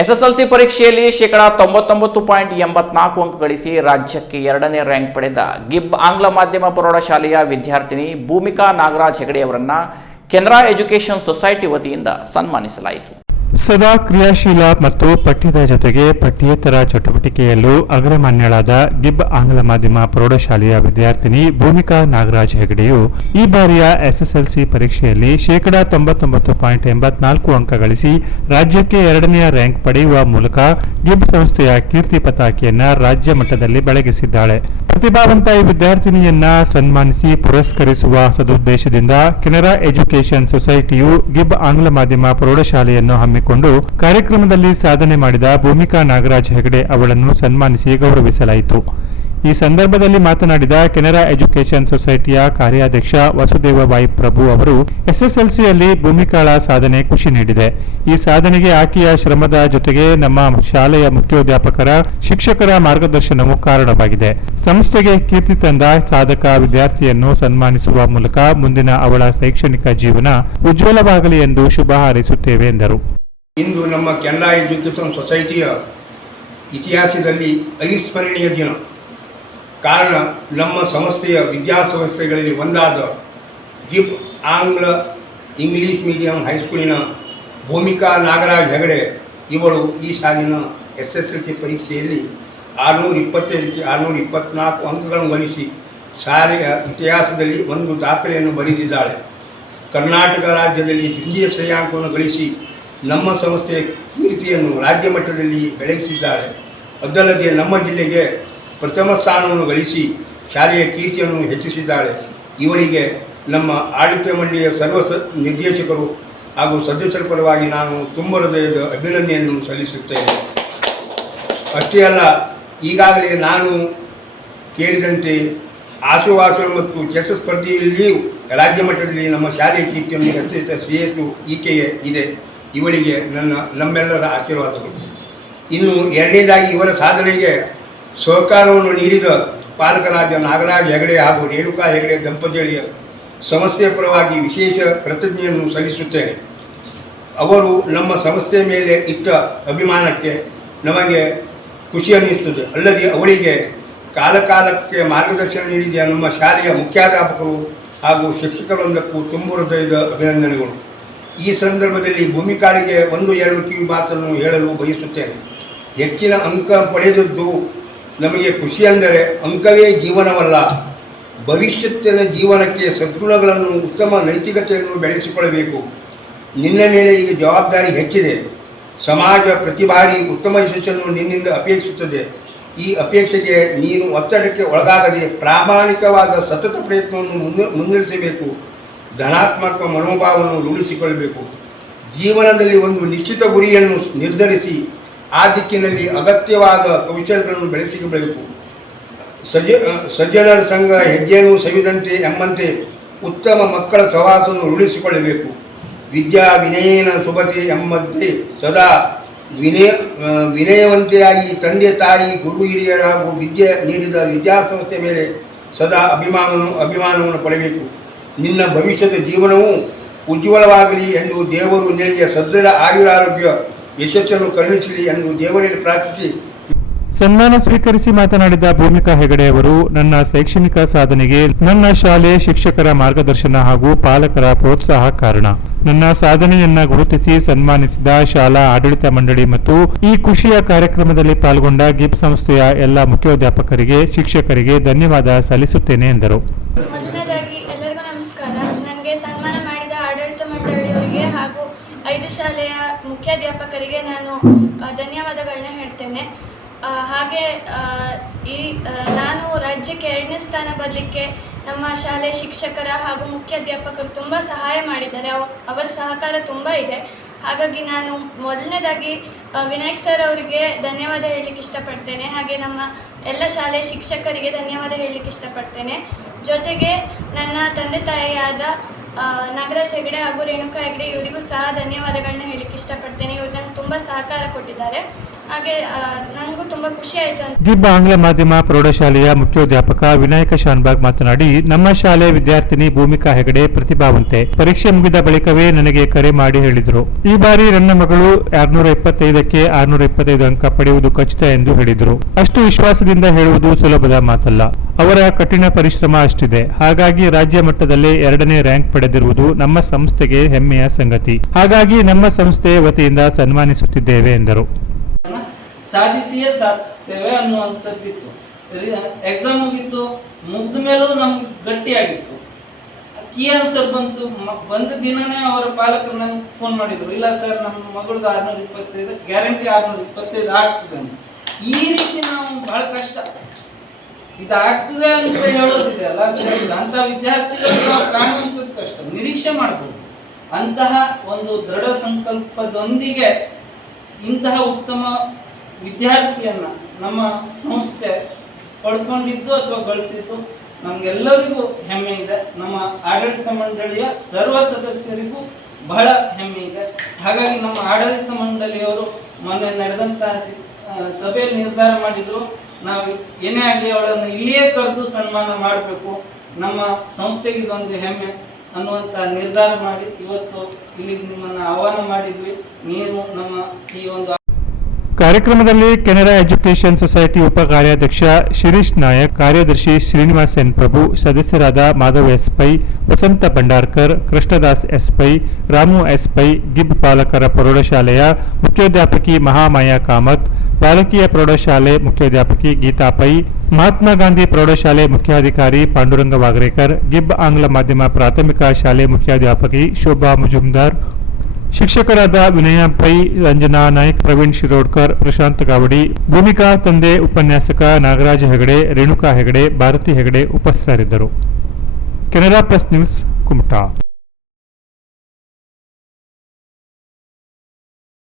SSLC ಪರೀಕ್ಷೆಯಲ್ಲಿ ಶೇಕಡಾ 99.84 ಅಂಕ ಗಳಿಸಿ ರಾಜ್ಯಕ್ಕೆ 2ನೇ ರ್ಯಾಂಕ್ ಪಡೆದ ಗಿಬ್ ಆಂಗ್ಲ ಮಾಧ್ಯಮ ಪ್ರೌಢಶಾಲೆಯ ವಿದ್ಯಾರ್ಥಿನಿ ಭೂಮಿಕಾ ನಾಗರಾಜ್ ಹೆಗಡೆ ಅವರನ್ನು ಕೆನರಾ ಎಜುಕೇಷನ್ ಸೊಸೈಟಿ ವತಿಯಿಂದ ಸನ್ಮಾನಿಸಲಾಯಿತು. ಸದಾ ಕ್ರಿಯಾಶೀಲ ಮತ್ತು ಪಠ್ಯದ ಜೊತೆಗೆ ಪಠ್ಯೇತರ ಚಟುವಟಿಕೆಯಲ್ಲೂ ಅಗ್ರಮಾನ್ಯಳಾದ ಗಿಬ್ ಆಂಗ್ಲ ಮಾಧ್ಯಮ ಪ್ರೌಢಶಾಲೆಯ ವಿದ್ಯಾರ್ಥಿನಿ ಭೂಮಿಕಾ ನಾಗರಾಜ್ ಹೆಗಡೆಯು ಈ ಬಾರಿಯ ಎಸ್ಎಸ್ಎಲ್ಸಿ ಪರೀಕ್ಷೆಯಲ್ಲಿ ಶೇಕಡಾ 99.84 ಅಂಕ ಗಳಿಸಿ ರಾಜ್ಯಕ್ಕೆ 2ನೇ ರ್ಯಾಂಕ್ ಪಡೆಯುವ ಮೂಲಕ ಗಿಬ್ ಸಂಸ್ಥೆಯ ಕೀರ್ತಿ ಪತಾಕೆಯನ್ನ ರಾಜ್ಯ ಮಟ್ಟದಲ್ಲಿ ಬೆಳಗಿಸಿದ್ದಾಳೆ. ಪ್ರತಿಭಾವಂತ ಈ ವಿದ್ಯಾರ್ಥಿನಿಯನ್ನ ಸನ್ಮಾನಿಸಿ ಪುರಸ್ಕರಿಸುವ ಸದುದ್ದೇಶದಿಂದ ಕೆನರಾ ಎಜುಕೇಷನ್ ಸೊಸೈಟಿಯು ಗಿಬ್ ಆಂಗ್ಲ ಮಾಧ್ಯಮ ಪ್ರೌಢಶಾಲೆಯನ್ನು ಹಮ್ಮಿಕೊಂಡು ಕಾರ್ಯಕ್ರಮದಲ್ಲಿ ಸಾಧನೆ ಮಾಡಿದ ಭೂಮಿಕಾ ನಾಗರಾಜ್ ಹೆಗಡೆ ಅವಳನ್ನು ಸನ್ಮಾನಿಸಿ ಗೌರವಿಸಲಾಯಿತು. ಈ ಸಂದರ್ಭದಲ್ಲಿ ಮಾತನಾಡಿದ ಕೆನರಾ ಎಜುಕೇಷನ್ ಸೊಸೈಟಿಯ ಕಾರ್ಯಾಧ್ಯಕ್ಷ ವಸುದೇವಬಾಯಿ ಪ್ರಭು ಅವರು, ಎಸ್ಎಸ್ಎಲ್ಸಿಯಲ್ಲಿ ಭೂಮಿಕಾಳ ಸಾಧನೆ ಖುಷಿ ನೀಡಿದೆ. ಈ ಸಾಧನೆಗೆ ಆಕೆಯ ಶ್ರಮದ ಜೊತೆಗೆ ನಮ್ಮ ಶಾಲೆಯ ಮುಖ್ಯೋಧ್ಯಾಪಕರ ಶಿಕ್ಷಕರ ಮಾರ್ಗದರ್ಶನವು ಕಾರಣವಾಗಿದೆ. ಸಂಸ್ಥೆಗೆ ಕೀರ್ತಿ ತಂದ ಸಾಧಕ ವಿದ್ಯಾರ್ಥಿಯನ್ನು ಸನ್ಮಾನಿಸುವ ಮೂಲಕ ಮುಂದಿನ ಅವಳ ಶೈಕ್ಷಣಿಕ ಜೀವನ ಉಜ್ವಲವಾಗಲಿ ಎಂದು ಶುಭ ಹಾರೈಸುತ್ತೇವೆ ಎಂದರು. ಇಂದು ನಮ್ಮ ಕೆನರಾ ಎಜುಕೇಷನ್ ಸೊಸೈಟಿಯ ಇತಿಹಾಸದಲ್ಲಿ ಅವಿಸ್ಮರಣೀಯ ದಿನ. ಕಾರಣ ನಮ್ಮ ಸಂಸ್ಥೆಯ ವಿದ್ಯಾಸಂಸ್ಥೆಗಳಲ್ಲಿ ಒಂದಾದ ಗಿಬ್ ಆಂಗ್ಲ ಇಂಗ್ಲೀಷ್ ಮೀಡಿಯಂ ಹೈಸ್ಕೂಲಿನ ಭೂಮಿಕಾ ನಾಗರಾಜ್ ಹೆಗಡೆ ಇವಳು ಈ ಸಾಲಿನ ಎಸ್ಎಸ್ಎಲ್ಸಿ ಪರೀಕ್ಷೆಯಲ್ಲಿ 625ಕ್ಕೆ 624 ಅಂಕಗಳನ್ನು ಗಳಿಸಿ ಶಾಲೆಯ ಇತಿಹಾಸದಲ್ಲಿ ಒಂದು ದಾಖಲೆಯನ್ನು ಬರೆದಿದ್ದಾಳೆ. ಕರ್ನಾಟಕ ರಾಜ್ಯದಲ್ಲಿ ದ್ವಿತೀಯ ಶ್ರೇಯಾಂಕವನ್ನು ಗಳಿಸಿ ನಮ್ಮ ಸಂಸ್ಥೆಯ ಕೀರ್ತಿಯನ್ನು ರಾಜ್ಯ ಮಟ್ಟದಲ್ಲಿ ಬೆಳೆಸಿದ್ದಾಳೆ. ಅದಲ್ಲದೆ ನಮ್ಮ ಜಿಲ್ಲೆಗೆ ಪ್ರಥಮ ಸ್ಥಾನವನ್ನು ಗಳಿಸಿ ಶಾಲೆಯ ಕೀರ್ತಿಯನ್ನು ಹೆಚ್ಚಿಸಿದ್ದಾಳೆ. ಇವಳಿಗೆ ನಮ್ಮ ಆಡಳಿತ ಮಂಡಳಿಯ ಸರ್ವ ನಿರ್ದೇಶಕರು ಹಾಗೂ ಸದಸ್ಯರ ಪರವಾಗಿ ನಾನು ತುಂಬ ಹೃದಯದ ಅಭಿನಂದನೆಯನ್ನು ಸಲ್ಲಿಸುತ್ತೇನೆ. ಅಷ್ಟೇ ಅಲ್ಲ, ಈಗಾಗಲೇ ನಾನು ಕೇಳಿದಂತೆ ಆಶುವಾಸನ ಮತ್ತು ಚೆಸ್ ಸ್ಪರ್ಧೆಯಲ್ಲಿಯೂ ರಾಜ್ಯ ಮಟ್ಟದಲ್ಲಿ ನಮ್ಮ ಶಾಲೆಯ ಕೀರ್ತಿಯನ್ನು ಹೆಚ್ಚಿಸಿದ ಶ್ರೇಯಸ್ಸು ಈಕೆಯೇ ಇದೆ. ಇವಳಿಗೆ ನಮ್ಮೆಲ್ಲರ ಆಶೀರ್ವಾದಗಳು. ಇನ್ನು ಎರಡನೇದಾಗಿ ಇವರ ಸಾಧನೆಗೆ ಸಹಕಾರವನ್ನು ನೀಡಿದ ಪಾಲಕರಾದ ನಾಗರಾಜ್ ಹೆಗಡೆ ಹಾಗೂ ರೇಣುಕಾ ಹೆಗಡೆ ದಂಪತಿಗಳಿಗೆ ಸಂಸ್ಥೆಯ ಪರವಾಗಿ ವಿಶೇಷ ಕೃತಜ್ಞತೆಯನ್ನು ಸಲ್ಲಿಸುತ್ತೇನೆ. ಅವರು ನಮ್ಮ ಸಂಸ್ಥೆಯ ಮೇಲೆ ಇಟ್ಟ ಅಭಿಮಾನಕ್ಕೆ ನಮಗೆ ಖುಷಿ ಅನ್ನಿಸುತ್ತದೆ. ಅಲ್ಲದೆ ಅವಳಿಗೆ ಕಾಲಕಾಲಕ್ಕೆ ಮಾರ್ಗದರ್ಶನ ನೀಡಿದ ನಮ್ಮ ಶಾಲೆಯ ಮುಖ್ಯಾಧ್ಯಾಪಕರು ಹಾಗೂ ಶಿಕ್ಷಕರೊಂದಕ್ಕೂ ತುಂಬ ಹೃದಯದ ಅಭಿನಂದನೆಗಳು. ಈ ಸಂದರ್ಭದಲ್ಲಿ ಭೂಮಿಕಾಳಿಗೆ 1-2 ಕಿವಿ ಮಾತನ್ನು ಹೇಳಲು ಬಯಸುತ್ತೇನೆ. ಹೆಚ್ಚಿನ ಅಂಕ ಪಡೆದದ್ದು ನಮಗೆ ಖುಷಿ, ಅಂದರೆ ಅಂಕವೇ ಜೀವನವಲ್ಲ. ಭವಿಷ್ಯತ್ತಿನ ಜೀವನಕ್ಕೆ ಸದ್ಗುಣಗಳನ್ನು, ಉತ್ತಮ ನೈತಿಕತೆಯನ್ನು ಬೆಳೆಸಿಕೊಳ್ಳಬೇಕು. ನಿನ್ನ ಮೇಲೆ ಈಗ ಜವಾಬ್ದಾರಿ ಹೆಚ್ಚಿದೆ. ಸಮಾಜ ಪ್ರತಿ ಬಾರಿ ಉತ್ತಮ ಯಶಸ್ಸನ್ನು ನಿನ್ನಿಂದ ಅಪೇಕ್ಷಿಸುತ್ತದೆ. ಈ ಅಪೇಕ್ಷೆಗೆ ನೀನು ಒತ್ತಡಕ್ಕೆ ಒಳಗಾಗದೆ ಪ್ರಾಮಾಣಿಕವಾದ ಸತತ ಪ್ರಯತ್ನವನ್ನು ಮುನ್ನಡೆಸಬೇಕು. ಧನಾತ್ಮಕ ಮನೋಭಾವವನ್ನು ರೂಢಿಸಿಕೊಳ್ಳಬೇಕು. ಜೀವನದಲ್ಲಿ ಒಂದು ನಿಶ್ಚಿತ ಗುರಿಯನ್ನು ನಿರ್ಧರಿಸಿ ಆ ದಿಕ್ಕಿನಲ್ಲಿ ಅಗತ್ಯವಾದ ಕೌಶಲ್ಯಗಳನ್ನು ಬೆಳೆಸಿಕೊಳ್ಳಬೇಕು. ಸಜ್ಜನರ ಸಂಘ ಹೆಜ್ಜೆಯನ್ನು ಸವಿದಂತೆ ಎಂಬಂತೆ ಉತ್ತಮ ಮಕ್ಕಳ ಸಹವಾಸವನ್ನು ರೂಢಿಸಿಕೊಳ್ಳಬೇಕು. ವಿದ್ಯಾ ವಿನಯನ ಸುಭತೆ ಎಂಬಂತೆ ಸದಾ ವಿನಯವಂತೆಯಾಗಿ ತಂದೆ ತಾಯಿ ಗುರು ಹಿರಿಯರ ಹಾಗೂ ವಿದ್ಯೆ ನೀಡಿದ ವಿದ್ಯಾಸಂಸ್ಥೆ ಮೇಲೆ ಸದಾ ಅಭಿಮಾನವನ್ನು ಪಡೆಯಬೇಕು. ನಿನ್ನ ಭವಿಷ್ಯದ ಜೀವನವು ಉಜ್ವಲವಾಗಲಿ ಎಂದು ದೇವರು ನಿನಗೆ ಸದೃಢ ಆಯುರಾರೋಗ್ಯ ಯಶಸ್ಸನ್ನು ಕರುಣಿಸಲಿ ಎಂದು ದೇವರಲ್ಲಿ ಪ್ರಾರ್ಥಿಸಿ ಸನ್ಮಾನ ಸ್ವೀಕರಿಸಿ ಮಾತನಾಡಿದ ಭೂಮಿಕಾ ಹೆಗಡೆ ಅವರು, ನನ್ನ ಶೈಕ್ಷಣಿಕ ಸಾಧನೆಗೆ ನನ್ನ ಶಾಲೆ ಶಿಕ್ಷಕರ ಮಾರ್ಗದರ್ಶನ ಹಾಗೂ ಪಾಲಕರ ಪ್ರೋತ್ಸಾಹ ಕಾರಣ. ನನ್ನ ಸಾಧನೆಯನ್ನ ಗುರುತಿಸಿ ಸನ್ಮಾನಿಸಿದ ಶಾಲಾ ಆಡಳಿತ ಮಂಡಳಿ ಮತ್ತು ಈ ಖುಷಿಯ ಕಾರ್ಯಕ್ರಮದಲ್ಲಿ ಪಾಲ್ಗೊಂಡ ಗಿಬ್ ಸಂಸ್ಥೆಯ ಎಲ್ಲ ಮುಖ್ಯೋಧ್ಯಾಪಕರಿಗೆ, ಶಿಕ್ಷಕರಿಗೆ ಧನ್ಯವಾದ ಸಲ್ಲಿಸುತ್ತೇನೆ ಎಂದರು. ಸನ್ಮಾನ ಮಾಡಿದ ಆಡಳಿತ ಮಂಡಳಿಯವರಿಗೆ ಹಾಗೂ 5 ಶಾಲೆಯ ಮುಖ್ಯಾಧ್ಯಾಪಕರಿಗೆ ನಾನು ಧನ್ಯವಾದಗಳನ್ನ ಹೇಳ್ತೇನೆ. ಹಾಗೆ ನಾನು ರಾಜ್ಯಕ್ಕೆ 2ನೇ ಸ್ಥಾನ ಬರಲಿಕ್ಕೆ ನಮ್ಮ ಶಾಲೆ ಶಿಕ್ಷಕರ ಹಾಗೂ ಮುಖ್ಯಾಧ್ಯಾಪಕರು ತುಂಬ ಸಹಾಯ ಮಾಡಿದ್ದಾರೆ. ಅವರ ಸಹಕಾರ ತುಂಬ ಇದೆ. ಹಾಗಾಗಿ ನಾನು ಮೊದಲನೇದಾಗಿ ವಿನಾಯಕ್ ಸರ್ ಅವರಿಗೆ ಧನ್ಯವಾದ ಹೇಳಲಿಕ್ಕೆ ಇಷ್ಟಪಡ್ತೇನೆ. ಹಾಗೆ ನಮ್ಮ ಎಲ್ಲ ಶಾಲೆ ಶಿಕ್ಷಕರಿಗೆ ಧನ್ಯವಾದ ಹೇಳಲಿಕ್ಕೆ ಇಷ್ಟಪಡ್ತೇನೆ. ಜೊತೆಗೆ ನನ್ನ ತಂದೆ ತಾಯಿಯಾದ ನಾಗರಾಜ್ ಹೆಗಡೆ ಹಾಗೂ ರೇಣುಕಾ ಹೆಗಡೆ ಇವರಿಗೂ ಸಹ ಧನ್ಯವಾದಗಳನ್ನ ಹೇಳಲಿಕ್ಕೆ ಇಷ್ಟಪಡ್ತೇನೆ. ಇವರು ನಂಗೆ ತುಂಬ ಸಹಕಾರ ಕೊಟ್ಟಿದ್ದಾರೆ. ಹಾಗೆ ನನಗೂ ತುಂಬ ಖುಷಿ ಆಯಿತು. ಗಿಬ್ ಆಂಗ್ಲ ಮಾಧ್ಯಮ ಪ್ರೌಢಶಾಲೆಯ ಮುಖ್ಯೋಧ್ಯಾಪಕ ವಿನಾಯಕ ಶಾನ್ಬಾಗ್ ಮಾತನಾಡಿ, ನಮ್ಮ ಶಾಲೆ ವಿದ್ಯಾರ್ಥಿನಿ ಭೂಮಿಕಾ ಹೆಗಡೆ ಪ್ರತಿಭಾವಂತೆ. ಪರೀಕ್ಷೆ ಮುಗಿದ ಬಳಿಕವೇ ನನಗೆ ಕರೆ ಮಾಡಿ ಹೇಳಿದ್ರು, ಈ ಬಾರಿ ನನ್ನ ಮಗಳು 625ಕ್ಕೆ 625 ಅಂಕ ಪಡೆಯುವುದು ಖಚಿತ ಎಂದು ಹೇಳಿದ್ರು. ಅಷ್ಟು ವಿಶ್ವಾಸದಿಂದ ಹೇಳುವುದು ಸುಲಭದ ಮಾತಲ್ಲ. ಅವರ ಕಠಿಣ ಪರಿಶ್ರಮ ಅಷ್ಟಿದೆ. ಹಾಗಾಗಿ ರಾಜ್ಯ ಮಟ್ಟದಲ್ಲೇ 2ನೇ ರ್ಯಾಂಕ್ ಪಡೆದಿರುವುದು ನಮ್ಮ ಸಂಸ್ಥೆಗೆ ಹೆಮ್ಮೆಯ ಸಂಗತಿ. ಹಾಗಾಗಿ ನಮ್ಮ ಸಂಸ್ಥೆ ವತಿಯಿಂದ ಸನ್ಮಾನಿಸುತ್ತಿದ್ದೇವೆ ಎಂದರು. ಸಾಧಿಸಿಯೇ ಸಾಧಿಸ್ತೇವೆ ಅನ್ನುವಂಥದ್ದಿತ್ತು. ಎಕ್ಸಾಮ್ ಮುಗೀತು, ಮುಗ್ದ ಮೇಲೂ ನಮ್ಗೆ ಗಟ್ಟಿಯಾಗಿತ್ತು. ಕೀ ಆನ್ಸರ್ ಬಂದ ದಿನನೇ ಅವರ ಪಾಲಕರು ನನಗೆ ಫೋನ್ ಮಾಡಿದ್ರು, ಇಲ್ಲ ಸರ್ ನಮ್ಮ ಮಗಳದ್ದು 625 ಗ್ಯಾರಂಟಿ 625 ಆಗ್ತದೆ ಅಂತ. ಈ ರೀತಿ ನಾವು ಬಹಳ ಕಷ್ಟ, ಇದಾಗ್ತದೆ ಅಂತ ಹೇಳೋದಿದೆ ಅಲ್ಲ, ಅಂತಹ ವಿದ್ಯಾರ್ಥಿಗಳು ನಾವು ಕಾಣುವಂಥದ್ದು ಕಷ್ಟ, ನಿರೀಕ್ಷೆ ಮಾಡ್ಬೋದು. ಅಂತಹ ಒಂದು ದೃಢ ಸಂಕಲ್ಪದೊಂದಿಗೆ ಇಂತಹ ಉತ್ತಮ ವಿದ್ಯಾರ್ಥಿಯನ್ನ ನಮ್ಮ ಸಂಸ್ಥೆ ಪಡ್ಕೊಂಡಿದ್ದು ಅಥವಾ ಗಳಿಸಿದ್ದು ನಮ್ಗೆಲ್ಲರಿಗೂ ಹೆಮ್ಮೆ ಇದೆ. ನಮ್ಮ ಆಡಳಿತ ಮಂಡಳಿಯ ಸರ್ವ ಸದಸ್ಯರಿಗೂ ಬಹಳ ಹೆಮ್ಮೆ ಇದೆ. ಹಾಗಾಗಿ ನಮ್ಮ ಆಡಳಿತ ಮಂಡಳಿಯವರು ಮೊನ್ನೆ ನಡೆದಂತಹ ಸಭೆಯಲ್ಲಿ ನಿರ್ಧಾರ ಮಾಡಿದ್ರು, ನಾವು ಏನೇ ಆಗಲಿ ಅವಳನ್ನು ಇಲ್ಲಿಯೇ ಕರೆದು ಸನ್ಮಾನ ಮಾಡಬೇಕು, ನಮ್ಮ ಸಂಸ್ಥೆಗೆ ಇದೊಂದು ಹೆಮ್ಮೆ ಅನ್ನುವಂಥ ನಿರ್ಧಾರ ಮಾಡಿ ಇವತ್ತು ಇಲ್ಲಿ ನಿಮ್ಮನ್ನು ಆಹ್ವಾನ ಮಾಡಿದ್ವಿ. ನೀವು ನಮ್ಮ ಈ ಒಂದು ಕಾರ್ಯಕ್ರಮದಲ್ಲಿ ಕೆನರಾ ಎಜುಕೇಷನ್ ಸೊಸೈಟಿ ಉಪ ಕಾರ್ಯಾಧ್ಯಕ್ಷ ಶಿರೀಶ್ ನಾಯಕ್, ಕಾರ್ಯದರ್ಶಿ ಶ್ರೀನಿವಾಸ್ ಎನ್ ಪ್ರಭು, ಸದಸ್ಯರಾದ Madhav S Pai, Vasant Bhandarkar, Krishnadas S Pai, Ramu S Pai, ಗಿಬ್ ಪಾಲಕರ ಪ್ರೌಢಶಾಲೆಯ ಮುಖ್ಯೋಧ್ಯಾಪಕಿ ಮಹಾಮಾಯಾ ಕಾಮತ್, ಬಾಲಕಿಯ ಪ್ರೌಢಶಾಲೆ ಮುಖ್ಯೋಧ್ಯಾಪಕಿ ಗೀತಾ ಪೈ, ಮಹಾತ್ಮ ಗಾಂಧಿ ಪ್ರೌಢಶಾಲೆ ಮುಖ್ಯಾಧಿಕಾರಿ ಪಾಂಡುರಂಗ ವಾಗ್ರೇಕರ್, ಗಿಬ್ ಆಂಗ್ಲ ಮಾಧ್ಯಮ ಪ್ರಾಥಮಿಕ ಶಾಲೆ ಮುಖ್ಯಾಧ್ಯಾಪಕಿ ಶೋಭಾ ಮುಜುಮ್ದಾರ್, ಶಿಕ್ಷಕರಾದ ವಿನಯ ಪೈ, ರಂಜನಾ ನಾಯ್ಕ್, ಪ್ರವೀಣ್ ಶಿರೋಡ್ಕರ್, ಪ್ರಶಾಂತ್ ಗಾವಡಿ, ಭೂಮಿಕಾ ತಂದೆ ಉಪನ್ಯಾಸಕ ನಾಗರಾಜ ಹೆಗಡೆ, ರೇಣುಕಾ ಹೆಗಡೆ, ಭಾರತಿ ಹೆಗಡೆ ಉಪಸ್ಥಿತರಿದ್ದರು. Canara plus news, Kumta.